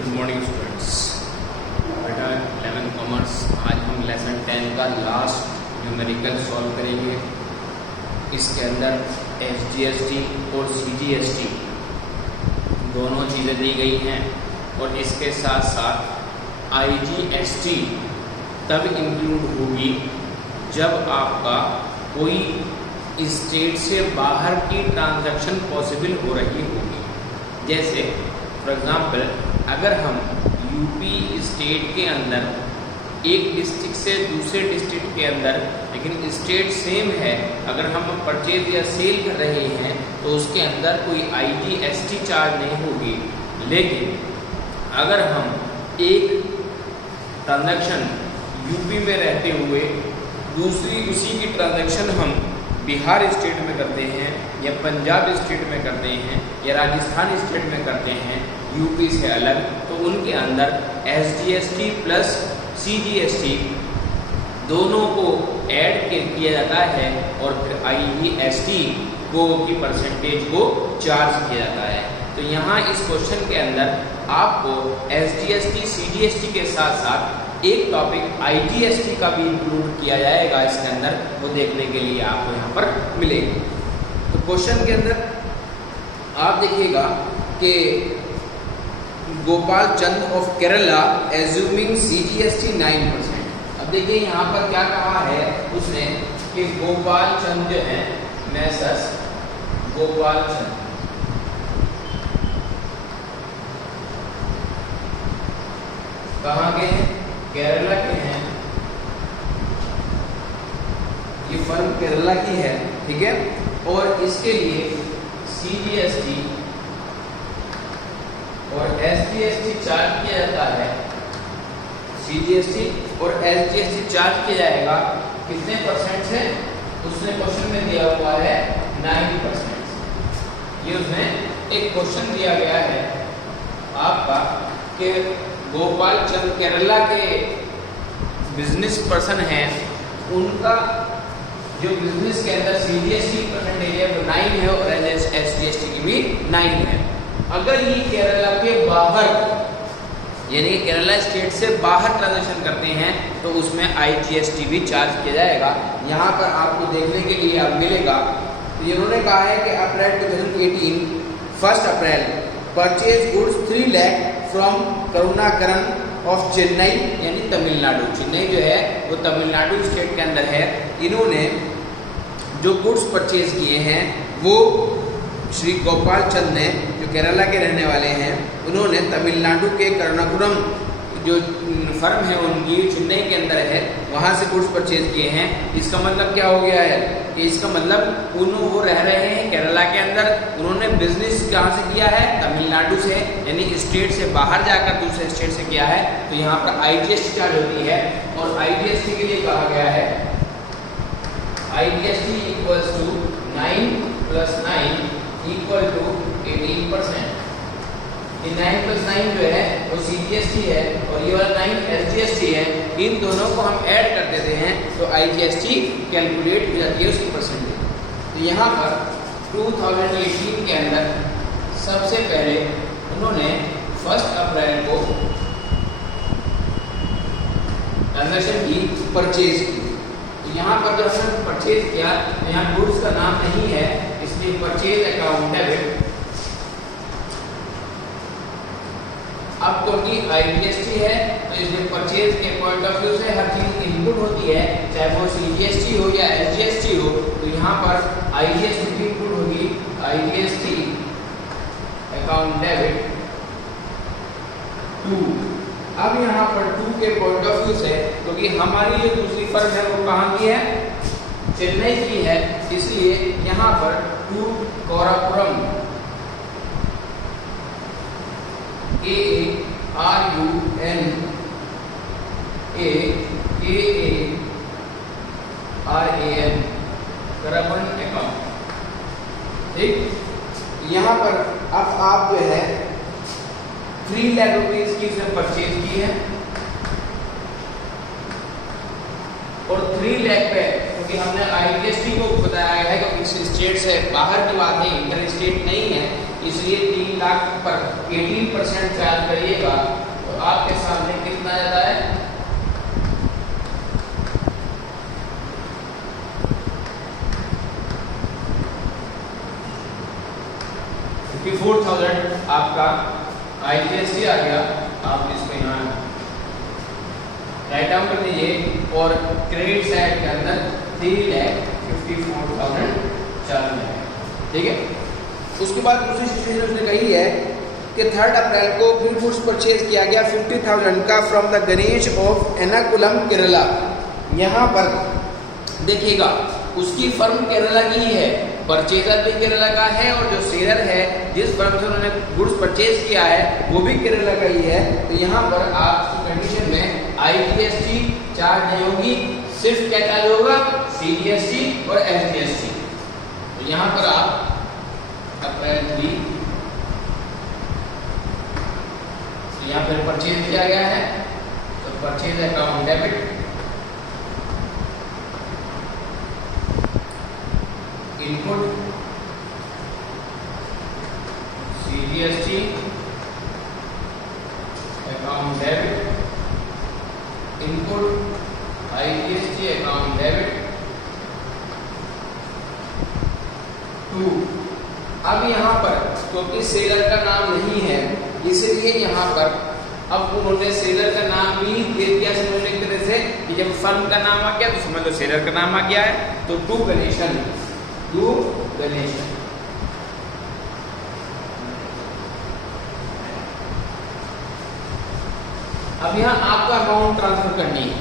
Good morning students. बेटा 11 commerce, आज हम लेसन 10 का लास्ट न्यूमेरिकल सॉल्व करेंगे। इसके अंदर SGST और CGST दोनों चीज़ें दी गई हैं और इसके साथ साथ IGST तब इंक्लूड होगी जब आपका कोई स्टेट से बाहर की ट्रांजैक्शन पॉसिबल हो रही होगी। जैसे फॉर एग्ज़ाम्पल, अगर हम यूपी स्टेट के अंदर एक डिस्ट्रिक्ट से दूसरे डिस्ट्रिक्ट के अंदर, लेकिन स्टेट सेम है, अगर हम परचेज या सेल कर रहे हैं तो उसके अंदर कोई IGST चार्ज नहीं होगी। लेकिन अगर हम एक ट्रांजैक्शन यूपी में रहते हुए दूसरी उसी की ट्रांजैक्शन हम बिहार स्टेट में करते हैं या पंजाब स्टेट में करते हैं या राजस्थान स्टेट में करते हैं यूपी से अलग, तो उनके अंदर SGST प्लस CGST दोनों को ऐड किया जाता है और फिर IGST को की परसेंटेज को चार्ज किया जाता है। तो यहाँ इस क्वेश्चन के अंदर आपको SGST CGST के साथ साथ एक टॉपिक IGST का भी इंक्लूड किया जाएगा इसके अंदर, वो देखने के लिए आपको यहाँ पर मिलेगा। तो क्वेश्चन के अंदर आप देखिएगा कि Gopal Chand of Kerala assuming CGST 9%। अब देखिए यहाँ पर क्या कहा है उसने कि गोपाल चंद जो है, मैसर्स गोपाल चंद कहाँ के हैं? केरला के हैं। ये फर्म केरला की है, ठीक है। और इसके लिए CGST और SGST चार्ज किया जाता है। CGST और SGST चार्ज किया जाएगा कितने परसेंट से? उसने क्वेश्चन में दिया हुआ है 9%। ये उसने एक क्वेश्चन दिया गया है आपका कि गोपाल चंद केरला के बिजनेस पर्सन हैं, उनका जो बिजनेस के अंदर CGST परसेंटेज है वो 9 है और SGST की भी 9 है। अगर ये केरला के बाहर यानी केरला स्टेट से बाहर ट्रांजैक्शन करते हैं तो उसमें IGST भी चार्ज किया जाएगा। यहाँ पर आपको देखने के लिए अब मिलेगा। तो इन्होंने कहा है कि April 2018 1 April purchase goods 3 lakh from Karunakaran of Chennai यानी तमिलनाडु। चेन्नई जो है वो तमिलनाडु स्टेट के अंदर है। इन्होंने जो गुड्स परचेज किए हैं वो श्री गोपाल चंद ने, जो केरला के रहने वाले हैं, उन्होंने तमिलनाडु के करुणाकुरम जो फर्म है उनकी चेन्नई के अंदर है, वहाँ से गुड्स परचेज किए हैं। इसका मतलब क्या हो गया है कि इसका मतलब वो रह रहे हैं केरला के अंदर, उन्होंने बिजनेस कहाँ से किया है? तमिलनाडु से, यानी स्टेट से बाहर जाकर दूसरे स्टेट से किया है। तो यहाँ पर IGST चार्ज होती है और IGST के लिए कहा गया है IGST equals to 9 + 9 equal to 18%। ये 9 + 9 जो है वो CGST है और ये वाला 9 SGST है। इन दोनों को हम ऐड कर देते हैं तो IGST कैलकुलेट हो जाती है उसकी परसेंटेज। तो यहाँ पर 2018 के अंदर सबसे पहले उन्होंने 1 अप्रैल को ट्रांजैक्शन की, परचेज की। तो यहाँ पर जब हमने परचेज किया तो यहाँ गुड्स का नाम नहीं है, इसलिए परचेज अकाउंट डेबिट। अब क्योंकि IGST है तो इसमें परचेज के पॉइंट ऑफ व्यू से हर चीज इनपुट होती है, चाहे वो CGST हो या SGST हो। तो यहाँ पर IGST की इनपुट होगी, IGST अकाउंट डेबिट 2। अब यहाँ पर 2 के पॉइंट ऑफ व्यू से, क्योंकि हमारी जो दूसरी फर्म है वो कहाँ की है? चेन्नई की है, इसलिए यहाँ पर 2 कोरापुरम KARUNAKARAN करपन अकाउंट, ठीक। यहाँ पर अब आप जो है 3 लाख रुपीज की उसने परचेज की है और 3 लाख पे, क्योंकि हमने IGST को बताया है कि इस स्टेट से बाहर की बात है, इंटर स्टेट नहीं है, इसलिए 3 लाख पर 18% चार्ज करिएगा तो आपके सामने कितना जाता है, 54,000 आपका IGST आ गया। आप इसको यहाँ राइट डाउन कर दीजिए और क्रेडिट साइड के अंदर 3,54,000 चार्ज है। ठीक है, उसके बाद दूसरी सिचुएशन उसने कही है कि 3 अप्रैल को फिर गुड्स परचेज किया गया 50,000 का from the Ganesh of Ernakulam Kerala. यहाँ पर देखिएगा उसकी फर्म केरला की है, परचेजर भी केरला का है और जो सेलर है जिस फर्म से उन्होंने गुड्स परचेज किया है वो भी केरला का ही है। तो यहाँ पर आपकी कंडीशन में IGST चार्ज नहीं होगी, सिर्फ क्या चार्ज होगा, CGST और SGST। तो यहाँ पर आप अप्रैल 3 तो यहाँ पर परचेज किया गया है तो purchase account debit, input CGST account debit, input IGST account debit 2। अब यहाँ पर क्योंकि सेलर का नाम नहीं है इसलिए यहाँ पर अब उन्होंने सेलर का नाम ही दे दिया सिंबॉलिक तरह से कि जब फर्म का नाम आ गया तो समझ लो सेलर का नाम आ गया है। तो टू गणेशन अब यहाँ आपका अमाउंट ट्रांसफर करनी है।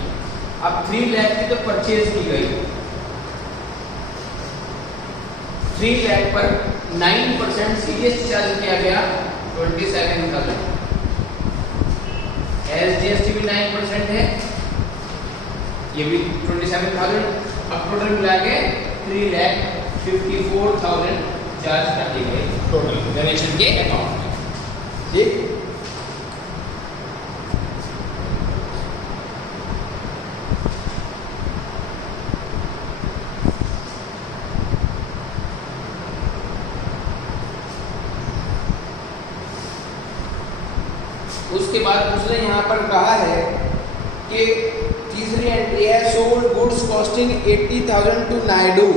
अब 3 लाख की तो परचेज की गई, 3 लाख पर 9% CGST चार्ज किया गया 27,000, SGST भी 9% है, ये भी 27,000। अब टोटल मिला के 3,54,000 चार्ज कर दी गई टोटल डोनेशन के अकाउंट में। ठीक, उसके बाद उसने यहाँ पर कहा है कि तीसरी एंट्री है sold goods costing 80,000 to Naidu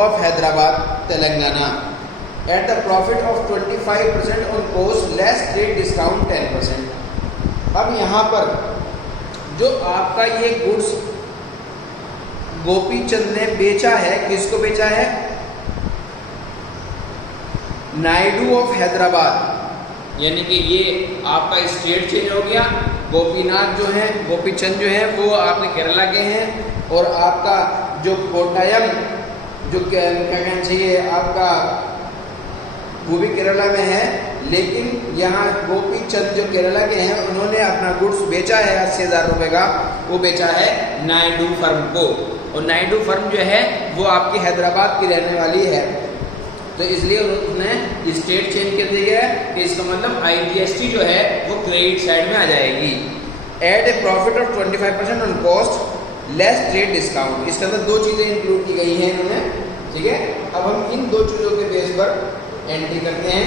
of Hyderabad Telangana at the profit of 25% on cost less trade discount 10%। अब यहाँ पर जो आपका ये गुड्स गोपी चंद ने बेचा है, किसको बेचा है, नायडू ऑफ हैदराबाद, यानी कि ये आपका स्टेट चेंज हो गया। गोपीनाथ जो है, गोपी चंद जो है वो आपके केरला के हैं और आपका जो कोटायम जो क्या कहना चाहिए आपका वो भी केरला में है, लेकिन यहाँ गोपी चंद जो केरला के हैं उन्होंने अपना गुड्स बेचा है 80,000 रुपये का, वो बेचा है नायडू फर्म को। और नायडू फर्म जो है वो आपकी हैदराबाद की रहने वाली है, तो इसलिए उन्होंने स्टेट चेंज कर दिया है कि इसका मतलब IGST जो है वो क्रेडिट साइड में आ जाएगी। At a profit of 25% on cost less trade discount, इसके अंदर 2 चीज़ें इंक्लूड की गई हैं इन्होंने। ठीक है, अब हम इन 2 चीज़ों के बेस पर एंट्री करते हैं।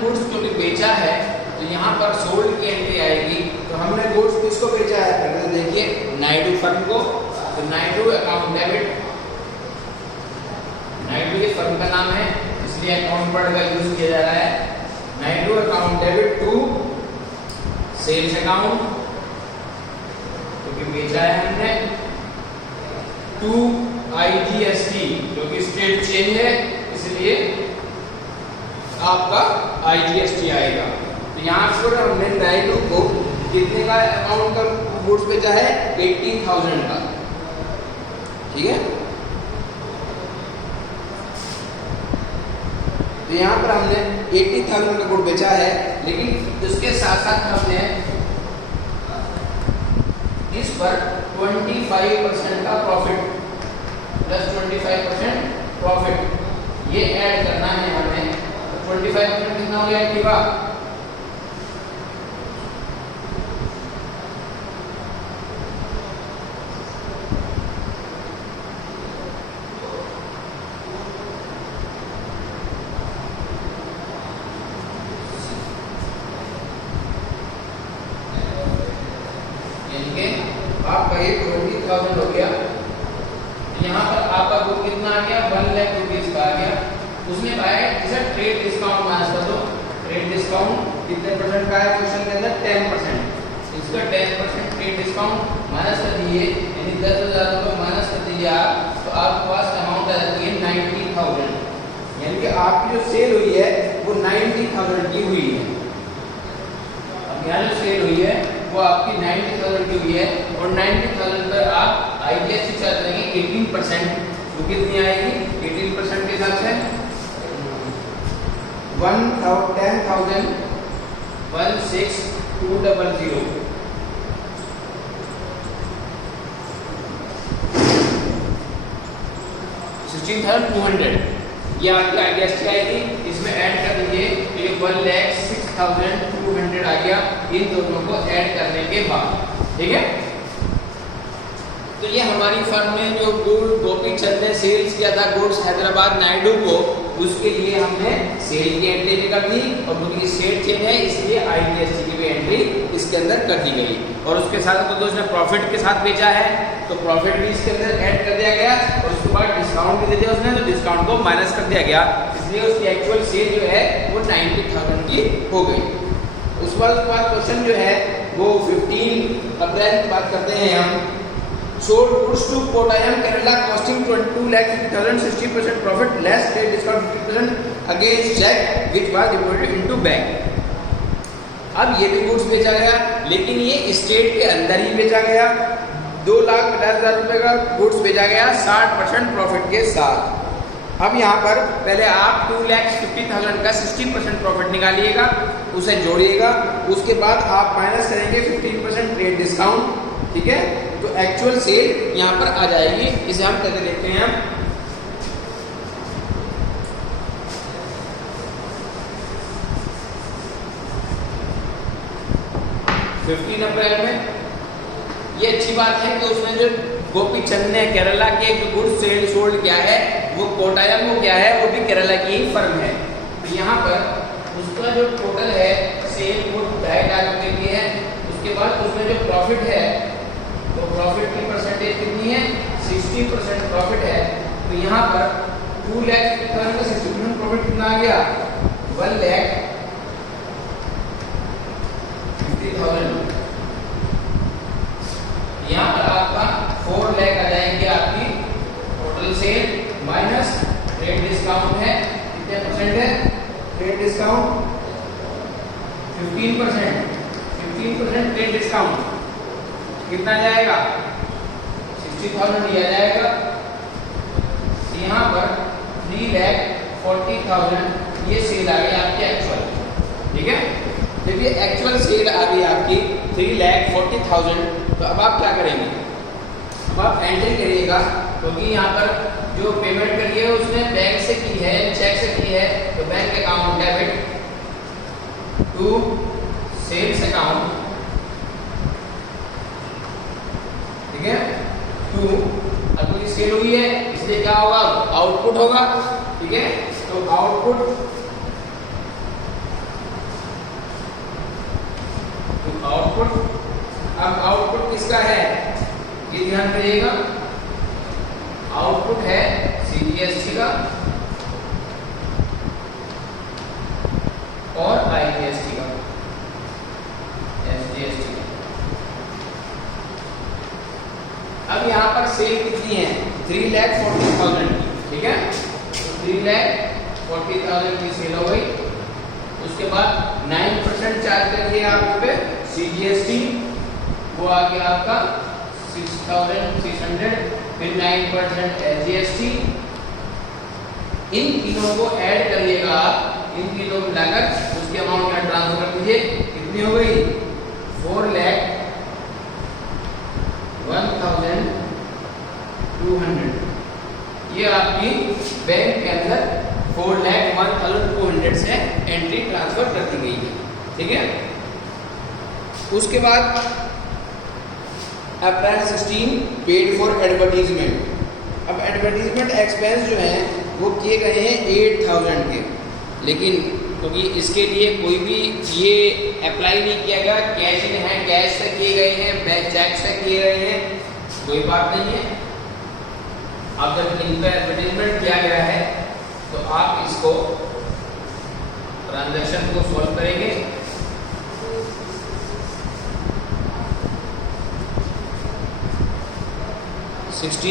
गुड्स जो भी बेचा है तो यहाँ पर सोल्ड की एंट्री आएगी। तो हमने गुड्स किसको बेचा है, पहले तो देखिए नायडू फर्म को, तो नायडू अकाउंट डेबिट, नायडू ये फर्म का नाम है इसलिए अकाउंट वर्ड का यूज किया जा रहा है। Naidu account debit to sales account क्योंकि बेचा है हमने, टू IGST जो कि स्टेट चेंज है इसलिए आपका IGST आएगा। तो यहाँ पर हमने नायडू को कितने का अमाउंट का गुड्स बेचा है, 80,000 का। ठीक है, तो यहाँ पर हमने 80,000 का गुड बेचा है, लेकिन उसके साथ साथ हमने इस पर 25% का प्रॉफिट प्लस 25% प्रॉफिट ये ऐड करना है हमें। तो 25% कितना हो गया एक्टिवा? आपका ये 20,000 हो गया। यहाँ पर आपका गुड कितना आ गया? 1 लाख रुपीज का आ गया। उसने कहा है इसे ट्रेड डिस्काउंट माइनस कर दो। ट्रेड डिस्काउंट कितने परसेंट का है क्वेश्चन के अंदर? 10%। इसका 10% ट्रेड डिस्काउंट माइनस कर दिए, यानी 10,000 रुपये माइनस कर दीजिए आप, तो आपके पास अमाउंट आ जाती है 90,000। यानी कि आपकी जो सेल हुई है वो 90,000 की हुई है। अब यहाँ जो सेल हुई है वो आपकी 90,000 की हुई है और 90,000 पर आप आईजीएसटी चार्ज करेंगे 18%। तो कितनी आएगी? 18% के हिसाब से 10,16,200 16,200 ये आपकी आईजीएसटी आएगी। इसमें ऐड कर दीजिए तो ये 1,06,200 आ गया इन दोनों को ऐड करने के बाद। ठीक है, तो ये हमारी फर्म में जो गुड गोपी चंद ने सेल्स किया था गुड्स हैदराबाद नायडू को, उसके लिए हमने सेल की एंट्री भी कर दी और क्योंकि सेल चेंज है इसलिए आईजीएसटी की भी एंट्री इसके अंदर कर दी गई। और उसके साथ तो उसने प्रॉफिट के साथ बेचा है तो प्रॉफिट भी इसके अंदर ऐड कर दिया गया और उसके बाद डिस्काउंट भी दे दिया उसने, तो डिस्काउंट को माइनस कर दिया गया, इसलिए उसकी एक्चुअल सेल जो है वो 90,000 की हो गई। उसके बाद क्वेश्चन जो है वो 15 अप्रैल की बात करते हैं हम। sold goods to Kottayam Kerala costing 22,50,000 60% profit less trade discount 50% against check which was deposited into bank। अब ये भी गुड्स बेचा गया लेकिन ये स्टेट के अंदर ही बेचा गया। 2,50,000 रुपए का गुड्स बेचा गया 60% प्रॉफिट के साथ। अब यहाँ पर पहले आप 2,50,000 का 60% प्रॉफिट निकालिएगा, उसे जोड़िएगा, उसके बाद आप माइनस करेंगे 15% ट्रेड डिस्काउंट। ठीक है, तो एक्चुअल सेल यहाँ पर आ जाएगी। इसे हम करके देखते हैं। 15 अप्रैल में ये अच्छी बात है कि उसने जो गोपी चंद ने केरला के गुड्स सेल सोल्ड किया है वो कोटायम को क्या है, वो भी केरला की ही फर्म है। तो यहाँ पर उसका जो टोटल है सेल वो 2.5 लाख रुपए की है। उसके बाद उसमें जो प्रॉफिट है तो प्रॉफिट की परसेंटेज कितनी है? 60% प्रॉफिट है। तो यहाँ पर 2,50,000 का 60% प्रॉफिट कितना आ गया? 1,50,000। यहाँ पर आपका 4 लाख आ जाएंगे आपकी total sale minus trade discount है। कितने परसेंट है ट्रेड डिस्काउंट? 15%। 15% ट्रेड डिस्काउंट कितना जाएगा? 60,000 दिया जाएगा। यहाँ पर 3,40,000 ये सेल आ गई आपकी एक्चुअल। ठीक है, जब ये एक्चुअल सेल आ गई आपकी 3,40,000 तो अब आप क्या करेंगे? अब आप एंट्री करिएगा क्योंकि यहाँ पर जो पेमेंट करी है उसने बैंक से की है, चेक से की है, तो bank account debit to sales account. ठीक है, टू अब तो सेल हुई है इसलिए क्या होगा? आउटपुट होगा। ठीक है, तो आउटपुट अब आउटपुट किसका है ये ध्यान करिएगा। आउटपुट है सीजीएसटी का और आईजीएसटी का, एसजीएसटी का। अब यहाँ पर सेल कितनी है? 3,40,000 की। ठीक है, तो 3,40,000 की सेल हो गई। उसके बाद 9% चार्ज करिए आप इस पे सीजीएसटी, वो आ गया आपका 6,600, फिर 9% एसजीएसटी। इन तीनों को ऐड करिएगा आप, इन तीनों को मिलाकर उसकी अमाउंट यहाँ ट्रांसफर कर दीजिए। कितनी हो गई? 4,00,000 200। ये आपकी बैंक के अंदर 4,01,200 से एंट्री ट्रांसफर कर दी गई है। ठीक है, उसके बाद अप्रैल 16 पेड फॉर एडवर्टीजमेंट। अब एडवर्टीजमेंट एक्सपेंस जो हैं वो किए गए हैं 8,000 के, लेकिन क्योंकि इसके लिए कोई भी ये अप्लाई नहीं किया गया, कैश इन है, कैश से किए गए हैं, बैंक चेक से किए गए हैं, कोई बात नहीं है। अब जब इन पर एडवर्टीजमेंट किया गया है तो आप इसको ट्रांजैक्शन को सॉल्व करेंगे।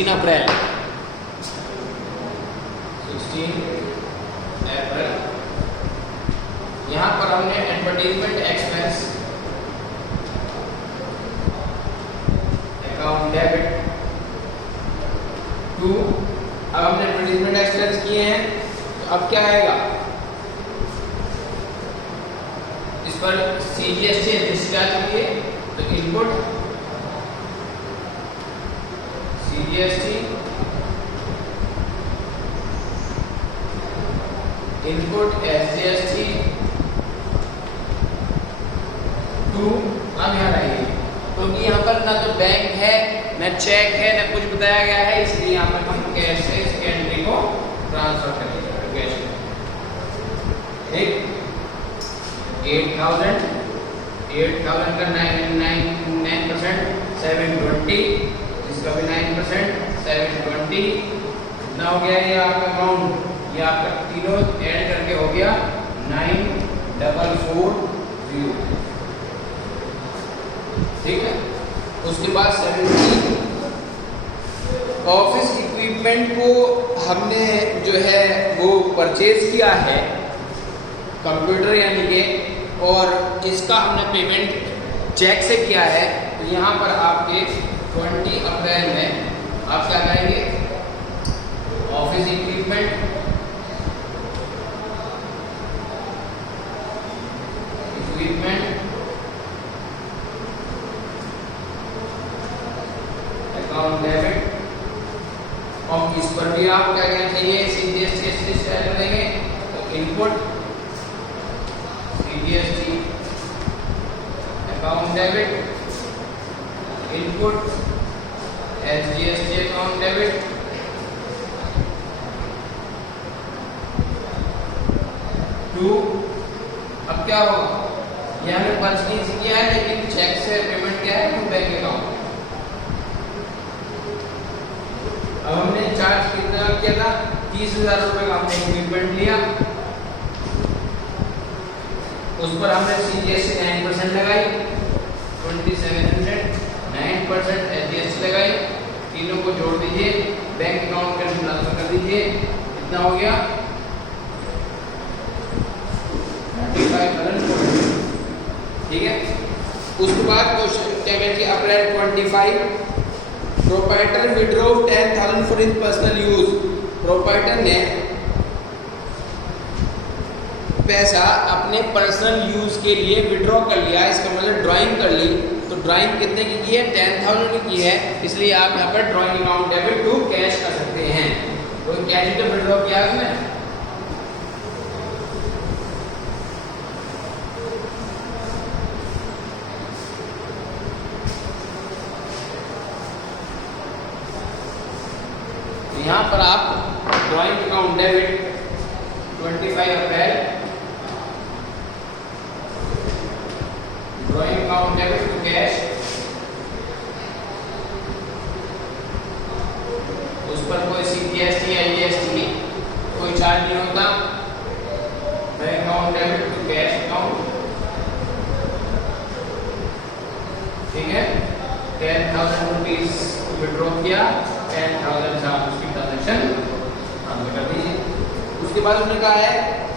अप्रैल 16 अप्रैल यहाँ पर हमने advertisement expense account debit to, अब हमने एडवर्टीजमेंट एक्सपेंस किए हैं तो अब क्या आएगा, इस पर CGST डिस्चार्ज किए तो input CGST input SGST to. अब यहाँ रहिए, क्योंकि यहाँ पर ना तो बैंक है, ना चेक है, ना कुछ बताया गया है, इसलिए यहाँ पर हम कैश से इस एंट्री को ट्रांसफर करेंगे कैश में। ठीक, 8,000 का 9% 720, इसका भी 9% 720, कितना हो गया ये आपका अमाउंट, ये आपका तीनों ऐड करके हो गया 9,440। ठीक है, उसके बाद 17 ऑफिस इक्विपमेंट को हमने जो है वो परचेज किया है, कंप्यूटर यानी के, और इसका हमने पेमेंट चेक से किया है। तो यहाँ पर आपके 20 अप्रैल में आप क्या करेंगे, ऑफिस इक्विपमेंट अकाउंट डेबिट, और इस पर भी आप क्या कहना चाहिए, CGST करेंगे तो input CGST account debit, input SGST account debit, to. अब क्या होगा, ये हमने परचेज किया है लेकिन चेक से पेमेंट किया है तो बैंक अकाउंट। अब हमने चार्ज कितना किया था, 30,000 रुपए का हमने इक्विपमेंट लिया, उस पर हमने CGST 9% लगाई, 2700 9% SGST लगाई, तीनों को जोड़ दीजिए, बैंक अकाउंट में ट्रांसफर कर दीजिए, कितना हो गया 35,000। ठीक है, उसके बाद क्वेश्चन क्या कहते हैं, अप्रैल 25 proprietor withdraw 10,000 for his personal use. Proprietor ने पैसा अपने पर्सनल यूज के लिए विड्रॉ कर लिया, इसका मतलब ड्राइंग कर ली। तो ड्राइंग कितने की है, 10,000 की है, इसलिए आप यहाँ पर drawing account debit to cash कर सकते हैं। तो कैश तो विड्रॉ किया उसने, यहाँ पर आप drawing account debit 25 April, drawing account debit to cash, उस पर कोई CGST या GST कोई चार्ज नहीं होता। Bank account debit to cash account, ठीक है, 10,000 रुपीज विड्रॉ किया, 10,000 से आप उसकी ट्रांजेक्शन ट्रांसफर कर दीजिए। उसके बाद उन्होंने कहा है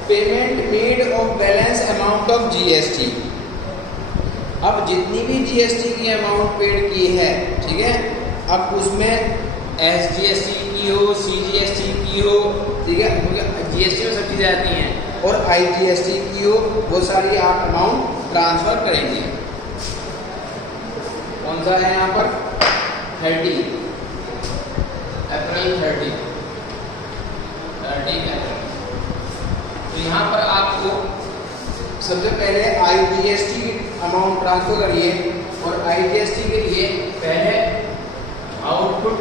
payment made of balance amount of GST। अब जितनी भी GST की अमाउंट पेड की है, ठीक है, अब उसमें SGST की हो, CGST की हो, ठीक है, क्योंकि GST में सब चीज़ें आती हैं, और IGST की हो, वो सारी आप अमाउंट ट्रांसफर करेंगे। कौन सा है यहाँ पर 30, 30 तो यहाँ पर आपको सबसे पहले IGST अमाउंट ट्रांसफर करिए और IGST के लिए पहले आउटपुट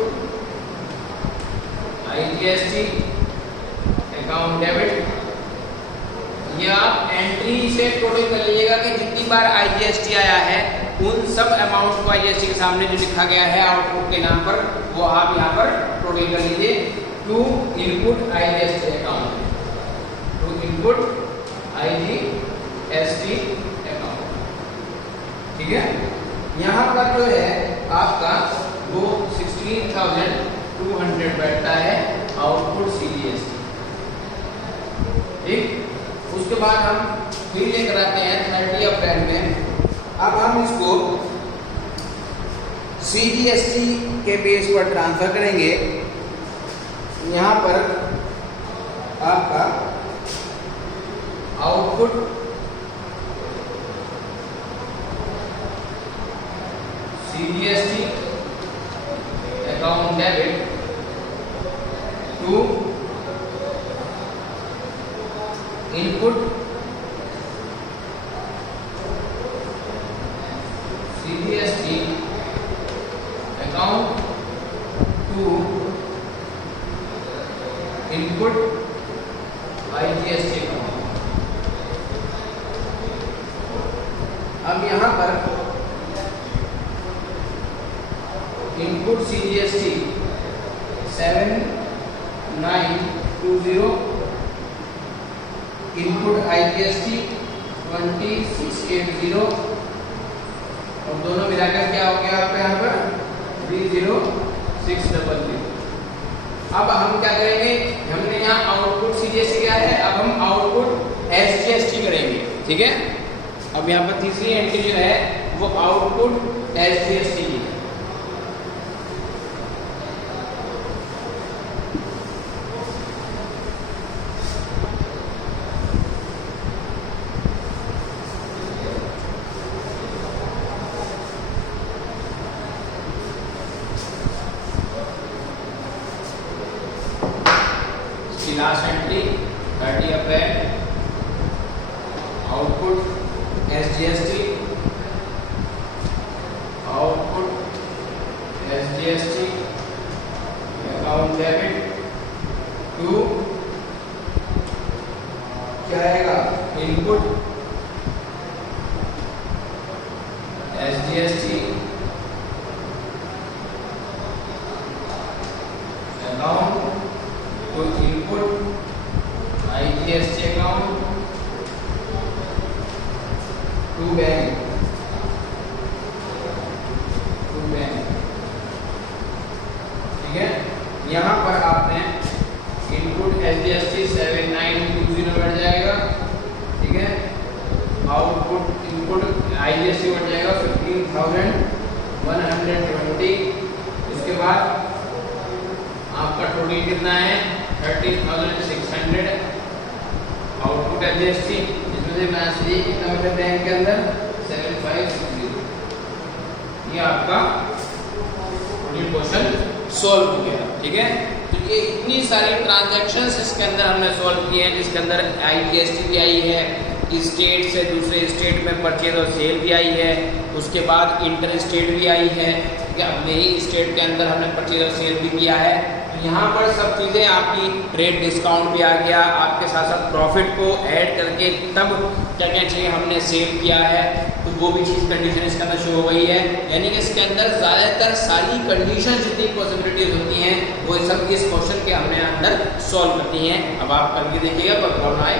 IGST अकाउंट डेबिट, ये आप एंट्री से टोटल कर लीजिएगा कि जितनी बार IGST आया है उन सब अमाउंट को IGST के सामने जो लिखा गया है आउटपुट के नाम पर वो आप यहाँ पर टोटल कर लीजिए। To input IGST account, to input IGST account, ठीक है। यहाँ पर जो है आपका वो 16,200 बैठता है आउटपुट CGST, ठीक। उसके बाद हम फिर लेकर आते हैं 30 अप्रैल में। अब हम इसको CGST के बेस पर ट्रांसफर करेंगे। यहाँ पर आपका output CGST account debit to input CGST account to input IGST account. अब यहाँ पर इनपुट CGST 7920, इनपुट IGST 2680 और दोनों मिलाकर क्या हो गया आपका यहाँ पर 30600। अब हम क्या करेंगे, हमने यहाँ आउटपुट CGST क्या है, अब हम आउटपुट SGST करेंगे, ठीक है। अब यहाँ पर तीसरी एंट्री जो है वो आउटपुट SGST की है। Last entry 30 April output SGST, output SGST account debit to क्या आएगा, इनपुट SGST अकाउंट तो input IGST account to bank, ठीक है। यहाँ पर आपने इनपुट SGST 7920 बढ़ जाएगा, ठीक है। आउटपुट इनपुट IGST बढ़ जाएगा 15,120। उसके बाद आपका टोटल कितना है 30,600 आउटपुट SGST, इसमें से माइनस कीजिए कितना बचा बैंक के अंदर 7560। ये आपका टोटल क्वेश्चन सॉल्व हो गया, ठीक है। तो ये इतनी सारी ट्रांजैक्शंस इसके अंदर हमने सॉल्व किए हैं, जिसके अंदर IGST भी आई है, स्टेट से दूसरे स्टेट में परचेज और सेल भी आई है, उसके बाद इंटर स्टेट भी आई है, अपने ही स्टेट के अंदर हमने परचेज और सेल भी किया है। यहाँ पर सब चीज़ें आपकी रेट डिस्काउंट भी आ गया, आपके साथ साथ प्रॉफिट को ऐड करके तब क्या कहना चाहिए हमने सेल किया है, तो वो भी चीज़ कंडीशन इसके अंदर शो हो गई है। यानी कि इसके अंदर ज़्यादातर सारी कंडीशन जितनी पॉसिबिलिटीज होती हैं वो सब इस क्वेश्चन के हमने अंदर सॉल्व करती हैं। अब आप करके देखिएगा, कोई प्रॉब्लम आए